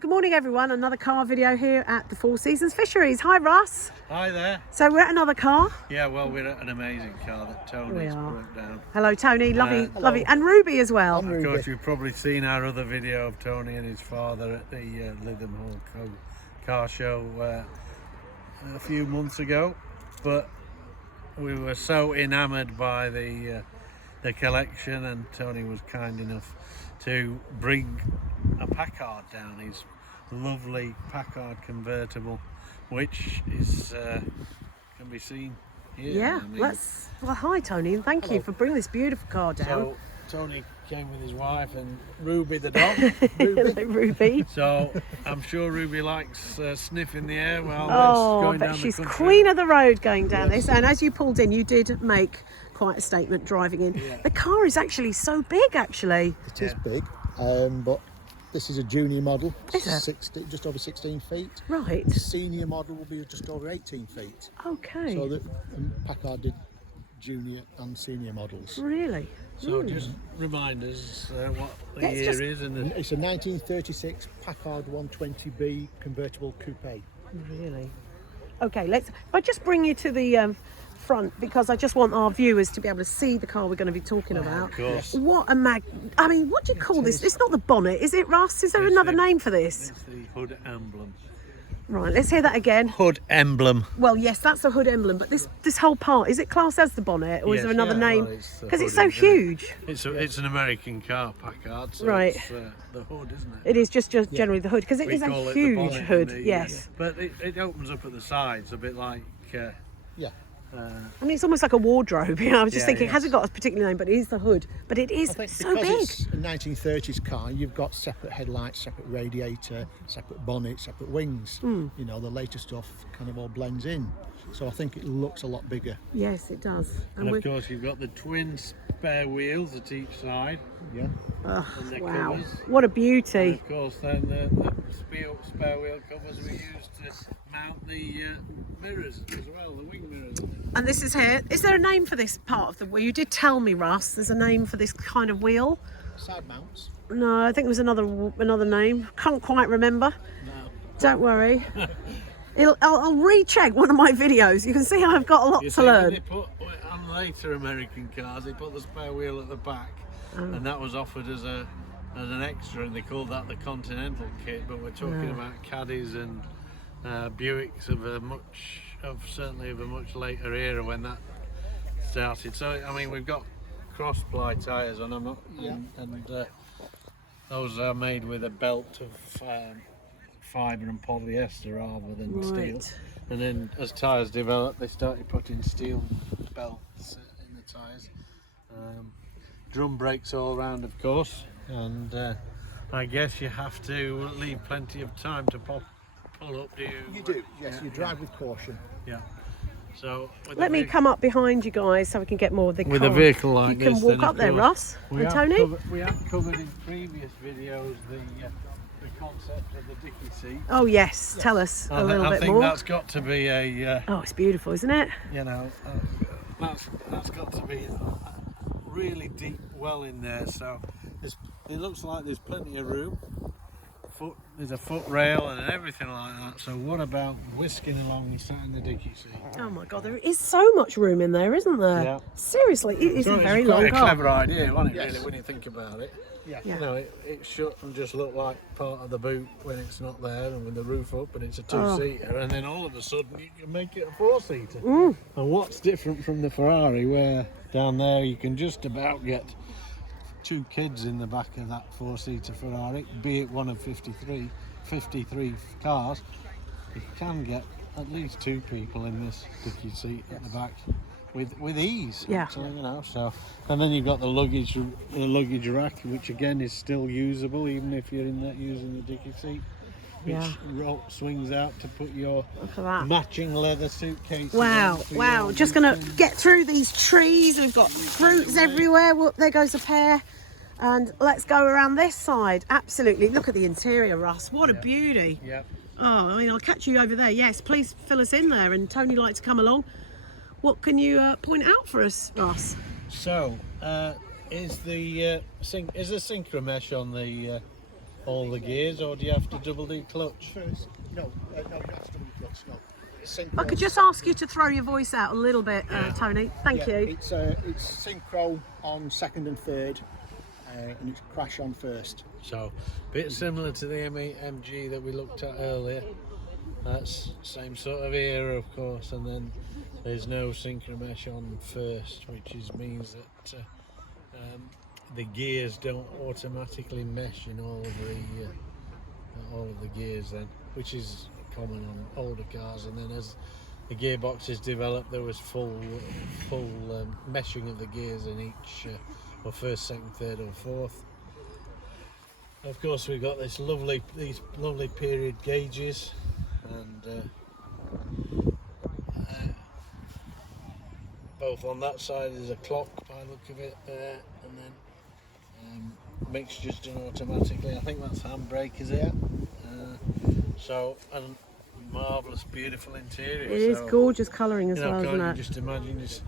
Good morning everyone, another car video here at the Four Seasons Fisheries. Hi Ross. Hi there. So we're at another car. Yeah, well, we're at an amazing car that Tony's broke down. Hello Tony, lovely, Hello. lovely, and Ruby as well. Of course, you've probably seen our other video of Tony and his father at the Lytham Hall car show a few months ago, but we were so enamoured by the collection, and Tony was kind enough to bring a Packard down, his lovely Packard convertible, which is can be seen here. Yeah, I mean, well hi Tony, and thank you for bringing this beautiful car down. so Tony came with his wife and Ruby the dog. Hello Ruby. So I'm sure Ruby likes sniffing the air while Oh, going but down she's the country. queen of the road going down this, and as you pulled in, you did make quite a statement driving in. Yeah. The car is actually so big, actually. It is big, but this is a junior model, Is it? just over 16 feet. Right. The senior model will be just over 18 feet. Okay. So the Packard did junior and senior models. Really? So just remind us what the Let's year just- is and the It's a 1936 Packard 120B convertible coupe. Really? Okay, if I just bring you to the front, because I just want our viewers to be able to see the car we're going to be talking about. of course. What a I mean, what do you call this? It's not the bonnet, is it, Russ? Is there It's another the- name for this? It's the hood emblem. Right, let's hear that again. Hood emblem. Well, yes, that's the hood emblem, but this whole part, is it classed as the bonnet, or is Yes, there another yeah, name? well, it's the Because it's hood, so isn't it? huge. It's an American car, Packard, so Right. it's the hood, isn't it? It is just generally the hood, because it We is a call it the huge bonnet and hood, the, yes. But it opens up at the sides, a bit like Yeah. I mean, it's almost like a wardrobe, you know. I was just Yeah, thinking, yes. it hasn't got a particular name, but it is the hood. But it is I think so because big. it's a 1930s car, you've got separate headlights, separate radiator, separate bonnet, separate wings. You know, the later stuff kind of all blends in. So I think it looks a lot bigger. Yes, it does. and of course you've got the twin spare wheels at each side. Yeah. And the Wow, covers. what a And beauty. of course, then the spare wheel covers we used to mount the mirrors as well, the wing mirrors. And this is here. Is there a name for this part of the wheel? You did tell me, Russ, there's a name for this kind of wheel. Side mounts. No, I think it was another name. Can't quite remember. No. Don't worry. I'll recheck one of my videos. You can see I've got a lot You to see, when learn. they put on later American cars, they put the spare wheel at the back, and that was offered as an extra, and they called that the Continental kit. But we're talking about Caddies and Buicks of certainly of a much later era when that started. So I mean, we've got cross-ply tyres on them, and those are made with a belt of fibre and polyester rather than steel. Right. And then as tyres developed, they started putting steel belts in the tyres. Drum brakes all around, of course, and I guess you have to leave plenty of time to pull up, do you? You do, yes. You drive with caution. Yeah. So Let me come up behind you guys so we can get more of the with car. a vehicle like You can this, walk then, up of there, course, Russ and Tony. we have covered in previous videos the concept of the dicky seat. Oh yes, tell us a little I bit think more. that's got to be a Oh, it's beautiful, isn't it? you know, that's got to be a really deep well in there. So it looks like there's plenty of room. There's a foot rail and everything like that. So what about whisking along and sat in the dicky seat? Oh my God, there is so much room in there, isn't there? Yeah. Seriously, it is So a it's very quite long a car. clever idea, wasn't it? Yes. Really, when you think about it. Yeah. Yeah. You know, it shouldn't just look like part of the boot when it's not there, and with the roof up, and it's a two-seater, and then all of a sudden you can make it a four-seater. And what's different from the Ferrari, where down there you can just about get two kids in the back of that four-seater Ferrari, be it one of 53 cars, you can get at least two people in this dicky seat at the back with ease. Yeah. Actually, you know. So, and then you've got the luggage rack, which again is still usable even if you're in that using the dicky seat, which swings out to put your Look at that. matching leather suitcase. Wow, in for wow. your Just going to weekend. get through these trees. We've got fruits everywhere. Whoop, there goes a pear. And let's go around this side. Absolutely. Look at the interior, Russ. What a beauty. Yep. Oh, I mean, I'll catch you over there. Yes, please fill us in there. And Tony likes to come along. What can you point out for us, Ross? So, is the synchro mesh on the all the gears, or do you have to double D clutch? First, no, you have to double clutch, no. If I could just ask you to throw your voice out a little bit, Tony. Thank you. It's synchro on second and third, and it's crash on first. So, a bit similar to the M8 MG that we looked at earlier. That's same sort of era, of course, and then there's no synchro mesh on first, which means that the gears don't automatically mesh in all of the gears then, which is common on older cars. And then as the gearboxes developed, there was full meshing of the gears in each, or first, second, third, or fourth. Of course, we've got these lovely period gauges, and both on that side is a clock by the look of it there, and then mixture's done automatically. I think that's handbrake, is it? So, and marvellous, beautiful interior. It is gorgeous colouring as well, can't isn't you it? just imagine this?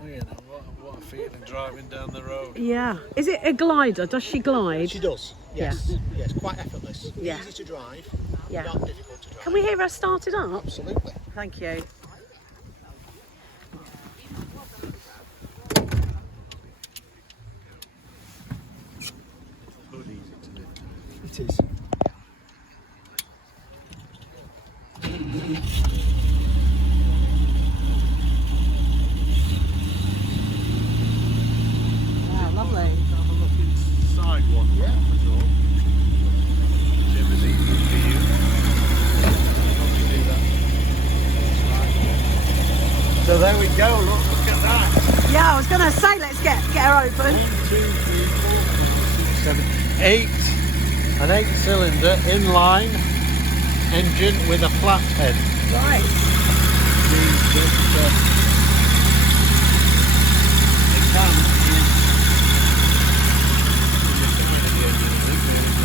What a feeling driving down the road. Yeah. Is it a glider? Does she glide? She does, yes. Yes, quite effortless. Yeah. Easy to drive, Yeah. not difficult to drive. Can we hear her start it up? Absolutely. Thank you. It is. Wow, lovely. Have a look inside one. Yeah. That's all. Whichever's easier for you. Probably do that. That's right. So there we go. Look at that. Yeah, I was going to say, let's get her open. 1, 2, 3, 4, 5, 6, 7, 8. An 8-cylinder inline engine with a flat head. Right.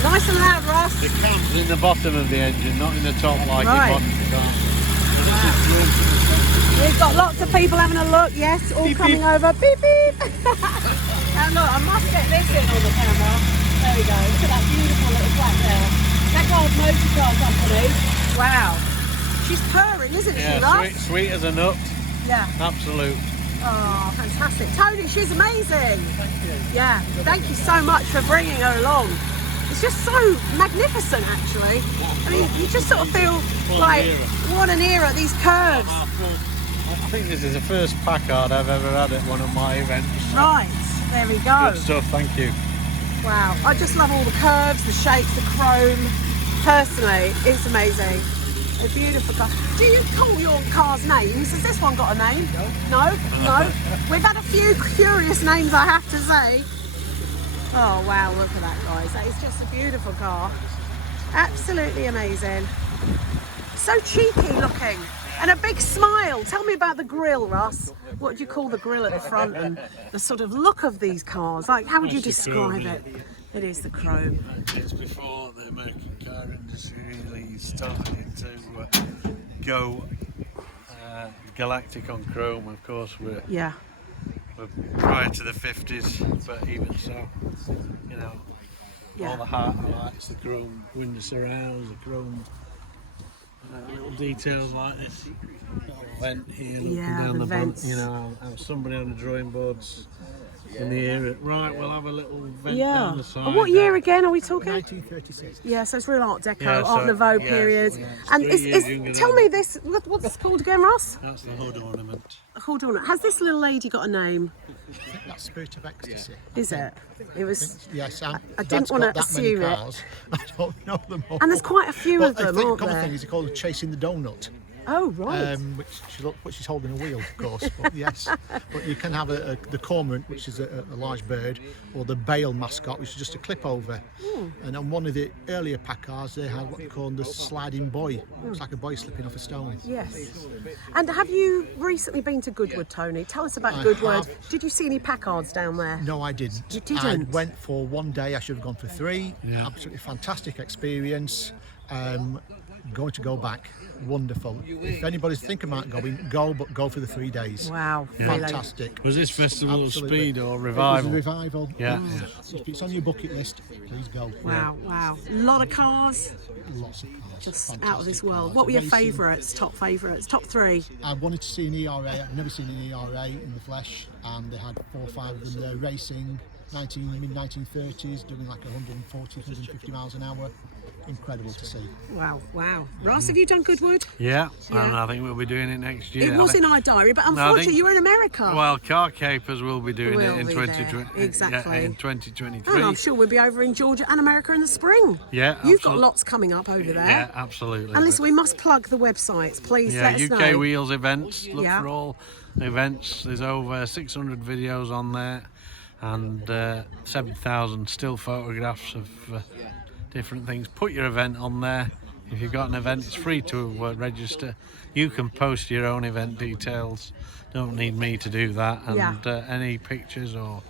Nice and loud, Ross. The cam's in the bottom of the engine, not in the top like Right. in modern cars. We've got lots of people having a look, yes, all coming over. Beep, beep. And look, I must get this in on the camera. There we go. Look at that beautiful little flat there. Deckard Motor Car Company. Wow. She's purring, isn't she, Yeah, Ross? sweet as a nut. Yeah. Absolute. Oh, fantastic. Tony, she's amazing. Thank you. Yeah. Thank you so much for bringing her along. It's just so magnificent, actually. I mean, you just sort of feel like, what an era, these curves. I think this is the first Packard I've ever had at one of my events. Right, there we go. Good stuff, thank you. Wow, I just love all the curves, the shapes, the chrome. Personally, it's amazing. A beautiful car. Do you call your cars names? Has this one got a name? No. No? We've had a few curious names, I have to say. Oh wow, look at that, guys. That is just a beautiful car. Absolutely amazing. So cheeky looking. And a big smile. Tell me about the grille, Russ. What do you call the grille at the front and the sort of look of these cars? Like, how would you describe it? It is the chrome. It's before the American car industry really started to go galactic on chrome. Of course, we're prior to the 50s, but even so, you know, all the heart lights, the chrome window surrounds, the chrome little details like this vent here looking down the vent, you know, how somebody on the drawing boards in the area. Right, we'll have a little vent down the side. What year again are we talking? 1936. Yeah, so it's real Art Deco, Yeah, Art so- Nouveau yeah, period. yeah. And It's 3 years younger tell than me this, what's this called again, Ross? That's the hood ornament. Hold on, has this little lady got a name? I think that's Spirit of Ecstasy. Is it? It was. Yes, I Dad's didn't want to got that many assume it. cars. I don't know them all. And there's quite a few Well, of them, I think aren't the common there? thing is called Chasing the Donut. Oh, right. Which she's holding a wheel, of course. But yes, but you can have the cormorant, which is a large bird, or the Bale mascot, which is just a clip over. And on one of the earlier Packards, they had what they call the sliding boy. It's like a boy slipping off a stone. Yes. And have you recently been to Goodwood, Tony? Tell us about I Goodwood. have. Did you see any Packards down there? No, I didn't. You didn't? I went for one day. I should have gone for 3. Absolutely fantastic experience. Going to go back. Wonderful. If anybody's thinking about going, go, but go for the 3 days. Wow, really. Fantastic. Was this Festival Absolutely. of Speed or It was Revival? a revival. Yeah, If it's on your bucket list, please go. Wow, wow. A lot of cars, Lots of cars. just Fantastic out of this world. cars. What were your Racing. favourites, top 3? I wanted to see an ERA. I've never seen an ERA in the flesh, and they had 4 or 5 of them there racing. Mid-1930s, doing like 140, 150 miles an hour. Incredible to see. Wow, wow. Ross, have you done Goodwood? yeah, Yeah. and I think we'll be doing it next year. It was in our diary, but I unfortunately think- you were in America. Well, Car Capers will be doing We'll it in be there. 2020. Exactly. In 2023. and I'm sure we'll be over in Georgia and America in the spring. Yeah, You've got absolute- lots coming up over there. Yeah, absolutely. And listen, we must plug the websites, please. Yeah, let us UK know. Wheels events. Look Yeah. for all events. There's over 600 videos on there, and 7,000 still photographs of different things. Put your event on there. If you've got an event, it's free to register. You can post your own event details. Don't need me to do that. And Yeah. any pictures or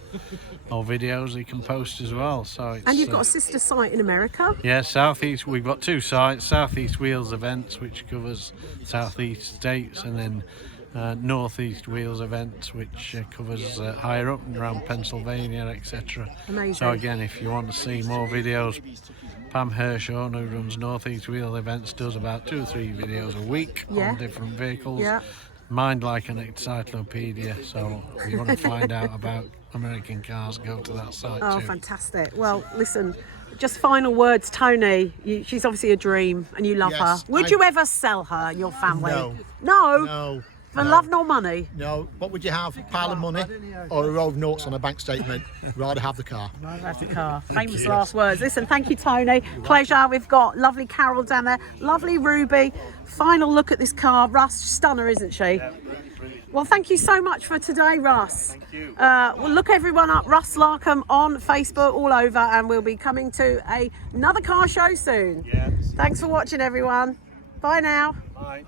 videos you can post as well. So it's, And you've got a sister site in America. yeah, Southeast. We've got 2 sites: Southeast Wheels Events, which covers Southeast states, and then Northeast Wheels Events, which covers higher up and around Pennsylvania, etc. Amazing. So again, if you want to see more videos, Pam Hershorn, who runs Northeast Wheel Events, does about 2 or 3 videos a week Yeah. on different vehicles. Yeah. Mind like an encyclopedia. So if you want to find out about American cars, go to that site Oh, too. fantastic. Well, listen, just final words, Tony. She's obviously a dream and you love Yes, her. Would I- you ever sell her, your family? No. No? No. For no. love nor money? No. What would you have? A pile of money or a row of notes on a bank statement? Rather have the car. That's the car. Famous last words. Listen, thank you, Tony. Pleasure. We've got lovely Carol down there, lovely Ruby. Final look at this car. Russ, stunner, isn't she? Well, thank you so much for today, Russ. Thank you. We'll look everyone up, Russ Larkham on Facebook, all over, and we'll be coming to another car show soon. Yes. Thanks for watching, everyone. Bye now. Bye.